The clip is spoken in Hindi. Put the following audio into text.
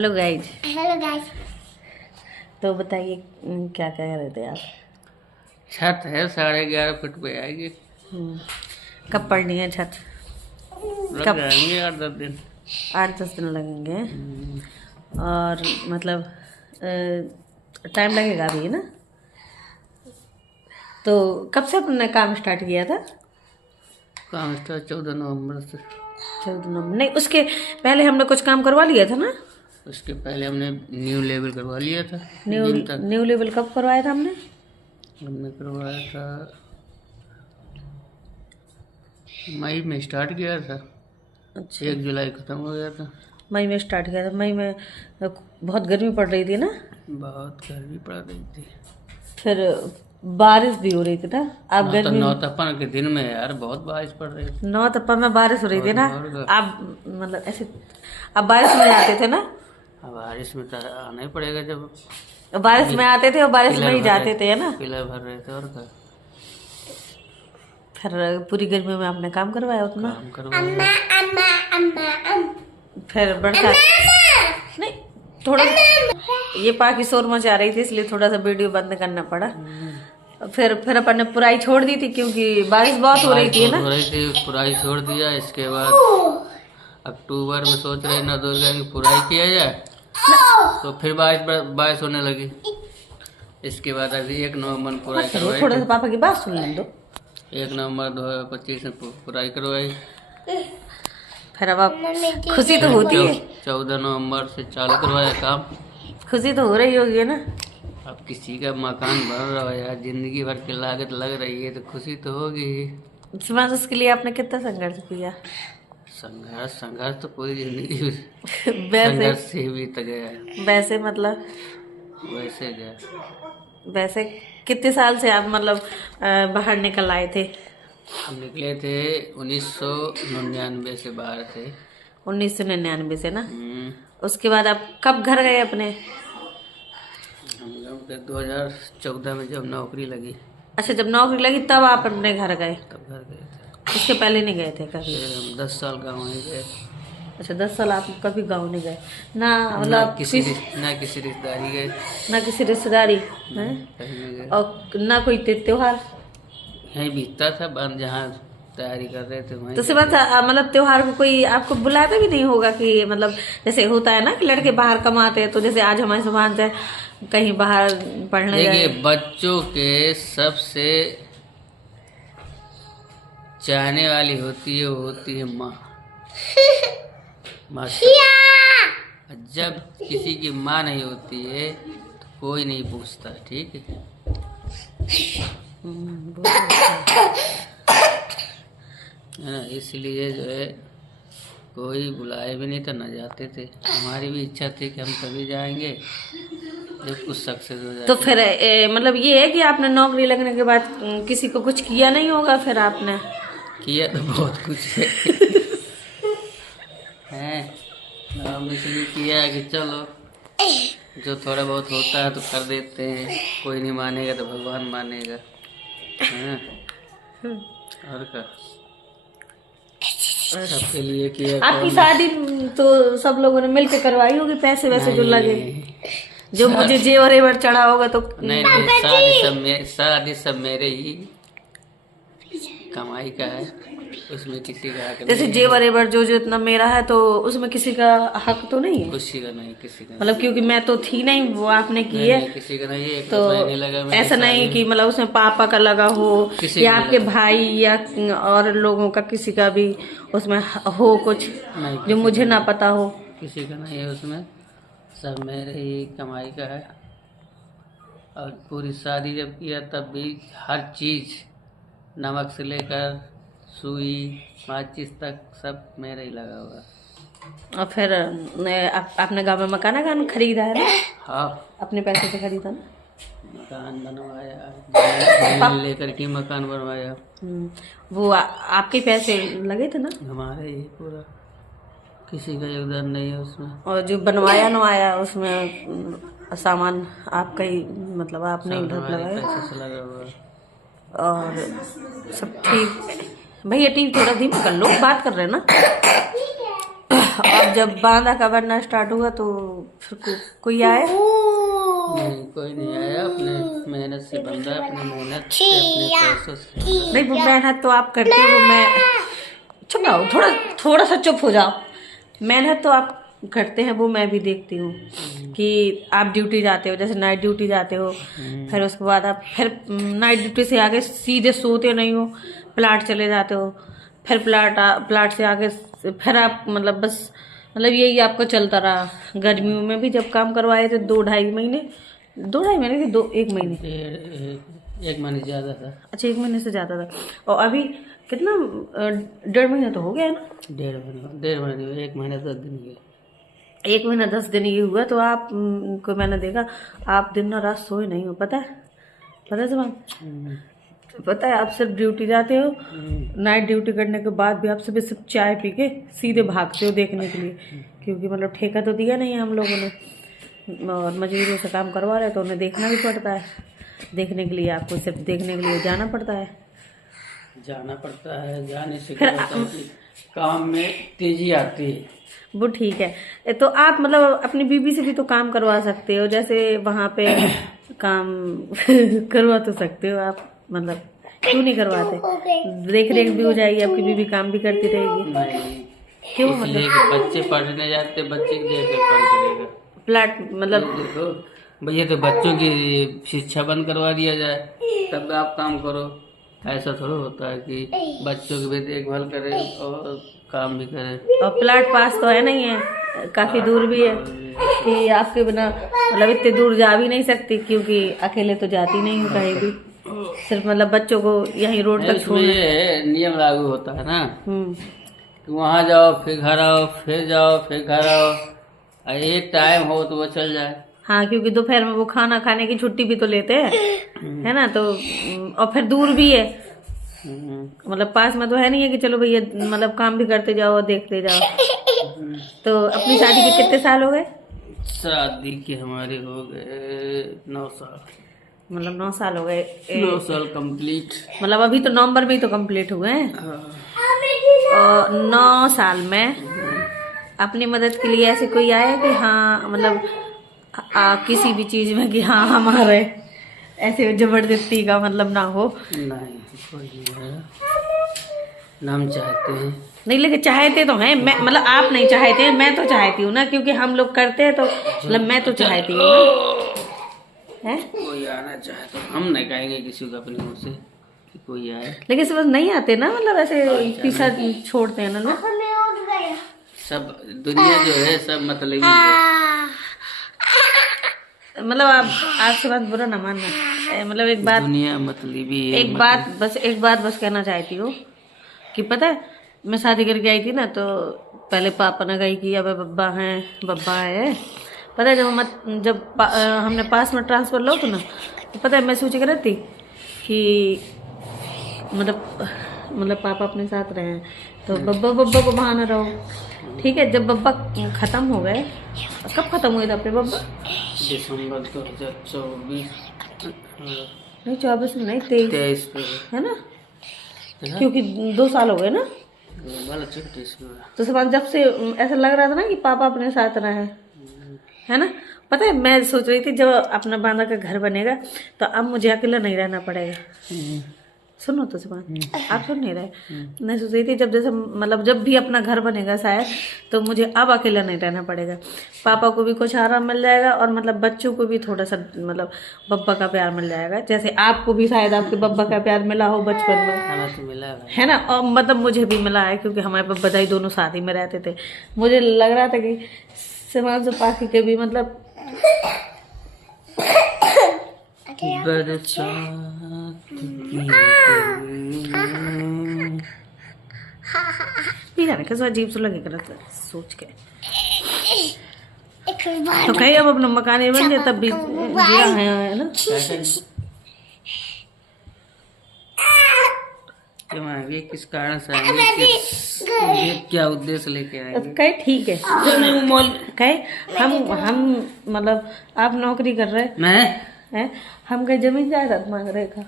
Hello guys. Hello guys. तो बताइए क्या क्या कर रहे थे आप? छत है 11.5 फुट पे आएगी। कब पड़नी है छत? लग कब? जाएंगे 8-10 दिन। 8-10 दिन लगेंगे। और मतलब टाइम लगेगा अभी ना। तो कब से आपने काम स्टार्ट किया था? काम स्टार्ट 14 नवंबर से। 14 नवंबर नहीं, उसके पहले हमने कुछ काम करवा लिया था ना। उसके पहले हमने न्यू लेवल करवा लिया था। न्यू जिम तक न्यू लेवल कब करवाया था हमने? हमने करवाया था मई में स्टार्ट किया था। अच्छा, 1 जुलाई खत्म हो गया था। मई में स्टार्ट किया था। मई में बहुत गर्मी पड़ रही थी ना। बहुत गर्मी पड़ रही थी। फिर बारिश भी हो रही थी ना। आप गर्मी नौतपन के दिन में यार बहुत बारिश पड़ रही थी। 9 तप्पा में बारिश हो रही थी ना। और आप मतलब ऐसे आप बारिश में आते थे ना। अब बारिश में तो आना ही पड़ेगा जब बारिश में आते थे और बारिश में ही पिलर भर जाते रहे थे, है ना। पिलर भर रहे थे और क्या फिर पूरी गर्मी में आपने काम करवाया उतना। काम करवाया। फिर बरसात नहीं, थोड़ा ये पाकि शोर मचा रही थी इसलिए थोड़ा सा वीडियो बंद करना पड़ा। फिर अपन ने पुराई छोड़ दी थी क्योंकि बारिश बहुत हो रही थी ना। हो रही थी, पुराई छोड़ दिया। इसके बाद अक्टूबर में सोच रहे ना दुर्गा की पुराई किया जाए, तो फिर बारिश होने लगी। इसके बाद अभी 1 नवंबर में पुराई करवाई। थोड़ा सा पापा की बात सुन लें दो। 1 नवंबर 2025 में पुराई करवाई। फिर अब आप खुशी तो होती है। 14 नवंबर से चालू करवाया काम। खुशी तो हो रही होगी ना। अब किसी का मकान बन रहा है यार, जिंदगी भर की लागत लग रही है तो खुशी तो होगी ही। उसके लिए आपने कितना संघर्ष किया? संघर्ष तो पूरी जिंदगी वैसे संघर्ष से ही बीत गया है। वैसे मतलब वैसे गया। वैसे कितने साल से आप मतलब बाहर निकल आए थे? हम निकले थे 1999 से बाहर थे। 1999 से ना। उसके बाद आप कब घर गए अपने? हम लोग 2014 में जब नौकरी लगी अच्छा, जब नौकरी लगी तब आप अपने घर गए? तब घर गए थे। उसके पहले नहीं गए थे कभी? फिर हम 10 साल गाँव ही गए। अच्छा, 10 साल आप कभी गाँव नहीं गए ना? ना मतलब किसी रिश्तेदारी गए, ना किसी रिश्तेदारी हैं? कहीं नहीं गए। और ना कोई त्योहार? यहीं बीतता था बंद, जहाँ तैयारी कर रहे थे वहीं। तो सिर्फ मतलब त्योहार को कोई आपको बुलाता भी नहीं होगा कि मतलब जैसे होता है ना कि लड़के बाहर कमाते हैं, तो जैसे आज हमारे सुभान से कहीं बाहर पढ़ने गए। देखिए, बच्चों के सबसे चाहने वाली होती है, वो होती है माँ। जब किसी की माँ नहीं होती है तो कोई नहीं पूछता, ठीक है। है ना, इसलिए जो है कोई बुलाए भी नहीं तो न जाते थे। हमारी भी इच्छा थी कि हम तभी जाएंगे जब कुछ सक्सेस हो जाए। तो फिर मतलब ये है कि आपने नौकरी लगने के बाद किसी को कुछ किया नहीं होगा? फिर आपने किया तो बहुत कुछ है। हम इसलिए किया कि चलो जो थोड़ा बहुत होता है तो कर देते हैं। कोई नहीं मानेगा तो भगवान मानेगा, है ना। और क्या, सबके लिए किया। आपकी शादी तो सब लोगों ने मिलकर करवाई होगी, पैसे वैसे जो लगे, जो मुझे जेवर एवर चढ़ा होगा तो? नहीं, शादी सब मेरे ही कमाई का है, उसमें किसी का हक जैसे नहीं। जेवर एवर जो इतना मेरा है तो उसमें किसी का हक तो नहीं है? किसी का नहीं, किसी का मतलब क्योंकि मैं तो थी नहीं, वो आपने की है। नहीं, किसी का नहीं है। तो नहीं लगा ऐसा नहीं कि मतलब उसमें पापा का लगा हो या आपके भाई या और लोगों का किसी का भी उसमें हो कुछ जो मुझे ना पता हो? किसी का नहीं है उसमें, सब मेरे ही कमाई का है। और पूरी शादी जब किया तब भी हर चीज़, नमक से लेकर सुई माचिस तक सब मेरा ही लगा हुआ। और फिर आपने गाँव में मकान खरीदा है ना? हाँ, अपने पैसे से खरीदा ना? मकान बनवाया, लेकर के मकान बनवाया। वो आपके पैसे लगे थे ना? हमारे ही पूरा, किसी का योगदान नहीं है उसमें। और जो बनवाया उसमें सामान आपका ही, मतलब आपने ही लगाया? पैसे से लगा हुआ। और सब ठीक। भैया टीवी थोड़ा धीमा कर लो, बात कर रहे हैं ना। अब जब बांधा का बनना स्टार्ट हुआ तो फिर कोई आया? नहीं, कोई नहीं आया। अपने मेहनत से बन रहा है, अपनी मेहनत से, अपने पैसों से। नहीं, वो मेहनत तो आप करते हो, मैं चुप रहो, थोड़ा सा चुप हो जाओ। मेहनत तो आप करते हैं, वो मैं भी देखती हूँ कि आप ड्यूटी जाते हो, जैसे नाइट ड्यूटी जाते हो, फिर उसके बाद आप फिर नाइट ड्यूटी से आगे सीधे सोते नहीं हो, प्लाट चले जाते हो, फिर प्लाट से आगे फिर आप मतलब यही आपको चलता रहा। गर्मियों में भी जब काम करवाए थे 2-2.5 महीने की 1 महीने, 1 महीने ज़्यादा था। अच्छा 1 महीने से ज़्यादा था। और अभी कितना 1.5 महीना तो हो गया है ना? 1.5 महीने, 1 महीना 10 दिन हुए। 1 महीना 10 दिन ये हुआ। तो आप को मैंने देखा आप दिन और रात सोए नहीं हो, पता है जवान? पता है, आप सिर्फ ड्यूटी जाते हो, नाइट ड्यूटी करने के बाद भी आप सुबह सिर्फ चाय पी के सीधे भागते हो देखने के लिए, क्योंकि मतलब ठेका तो दिया नहीं है हम लोगों ने और मजदूरों से काम करवा रहे तो उन्हें देखना भी पड़ता है। देखने के लिए आपको सिर्फ देखने के लिए जाना पड़ता है। जाने से क्या होता है कि काम में तेजी आती है। वो ठीक है। तो आप मतलब अपनी बीबी से भी तो काम करवा सकते हो, जैसे वहाँ पे काम करवा तो सकते हो आप, मतलब क्यों नहीं करवाते? देख रेख भी हो जाएगी, आपकी बीबी काम भी करती रहेगी। नहीं, क्यों? इसलिए मतलब कि बच्चे पढ़ने जाते, बच्चे की देख रेख कौन करेगा? प्लाट मतलब देखो भैया, तो बच्चों की शिक्षा बंद करवा दिया जाए तब आप काम करो। ऐसा थोड़ा होता है कि बच्चों की भी देखभाल करे और काम भी करे। और प्लाट पास तो है नहीं है, काफी दूर भी है कि आपके बिना मतलब इतने दूर जा भी नहीं सकती, क्योंकि अकेले तो जाती नहीं हूँ कहीं भी, सिर्फ मतलब बच्चों को यहीं रोड तक इसमें ये नियम लागू होता है ना कि वहाँ जाओ फिर घर आओ, फिर जाओ फिर घर आओ, एक टाइम हो तो वो चल जाए। हाँ, क्योंकि दोपहर में वो खाना खाने की छुट्टी भी तो लेते हैं, है ना? तो और फिर दूर भी है, मतलब पास में तो है नहीं है कि चलो भैया मतलब काम भी करते जाओ और देखते जाओ। तो अपनी शादी के कितने साल हो गए? शादी के हमारे हो गए 9 साल। मतलब 9 साल हो गए। 9 साल कंप्लीट। मतलब अभी तो नवंबर में ही तो कंप्लीट हुए हैं। और 9 साल में अपनी मदद के लिए ऐसे कोई आया कि हाँ मतलब किसी भी चीज में कि हाँ हमारे ऐसे जबरदस्ती का मतलब ना हो? नहीं, कोई नहीं है ना, हम चाहते हैं। नहीं, लेकिन चाहते तो हैं, मैं मतलब आप नहीं चाहते हैं, मैं तो चाहती हूँ ना, क्योंकि हम लोग करते हैं तो मतलब मैं तो चाहती हूँ ना। कोई आना चाहे तो हम नहीं कहेंगे किसी को अपने मुँह से कि कोई आए। लेकिन समझ नहीं आते ना, मतलब ऐसे पीछा छोड़ते हैं ना लोग। सब दुनिया जो है सब मतलब है। मतलब आपसे बात बुरा ना मानना, मतलब एक बात, दुनिया मतलबी है। एक बात बस कहना चाहती हूँ कि पता है, मैं शादी करके आई थी ना तो पहले पापा ने कही कि अब बब्बा है। पता है जब हमने पास में ट्रांसफर लो तो ना, तो पता है मैं सोच कर रहती कि मतलब पापा अपने साथ रहे हैं तो बब्बा को बहाना रहो। ठीक है, जब बब्बा खत्म हो गए, कब खत्म हुए थे अपने बब्बा? दिसंबर 2024 नहीं 24 में नहीं 23 है ना, क्योंकि 2 साल हो गए ना। तो सब जब से ऐसा लग रहा था ना कि पापा अपने साथ रहे, है ना। पता है मैं सोच रही थी जब अपना बांधा का घर बनेगा तो अब मुझे अकेला नहीं रहना पड़ेगा। सुनो तो सुबह आप सुन नहीं रहे। मैं सोच रही थी जब भी अपना घर बनेगा शायद, तो मुझे अब अकेला नहीं रहना पड़ेगा। पापा को भी कुछ आराम मिल जाएगा और मतलब बच्चों को भी थोड़ा सा मतलब बब्बा का प्यार मिल जाएगा, जैसे आपको भी शायद आपके बब्बा का प्यार मिला हो बचपन में। हमें तो मिला है ना, और मतलब मुझे भी मिला है क्योंकि हमारे बब्बा दाई दोनों साथ ही में रहते थे। मुझे लग रहा था कि समाज पाखी के भी मतलब कैसा अजीब सा लगेगा सोच के। तो कहीं अब अपना मकान बन जाए तब भी गिरा है ना। क्यों आएंगे, किस कारण से आएंगे, क्या उद्देश्य लेके आएंगे? कहे ठीक है, कहे हम मतलब आप नौकरी कर रहे हैं, हम कहीं जमीन जायदाद मांग रहे हैं।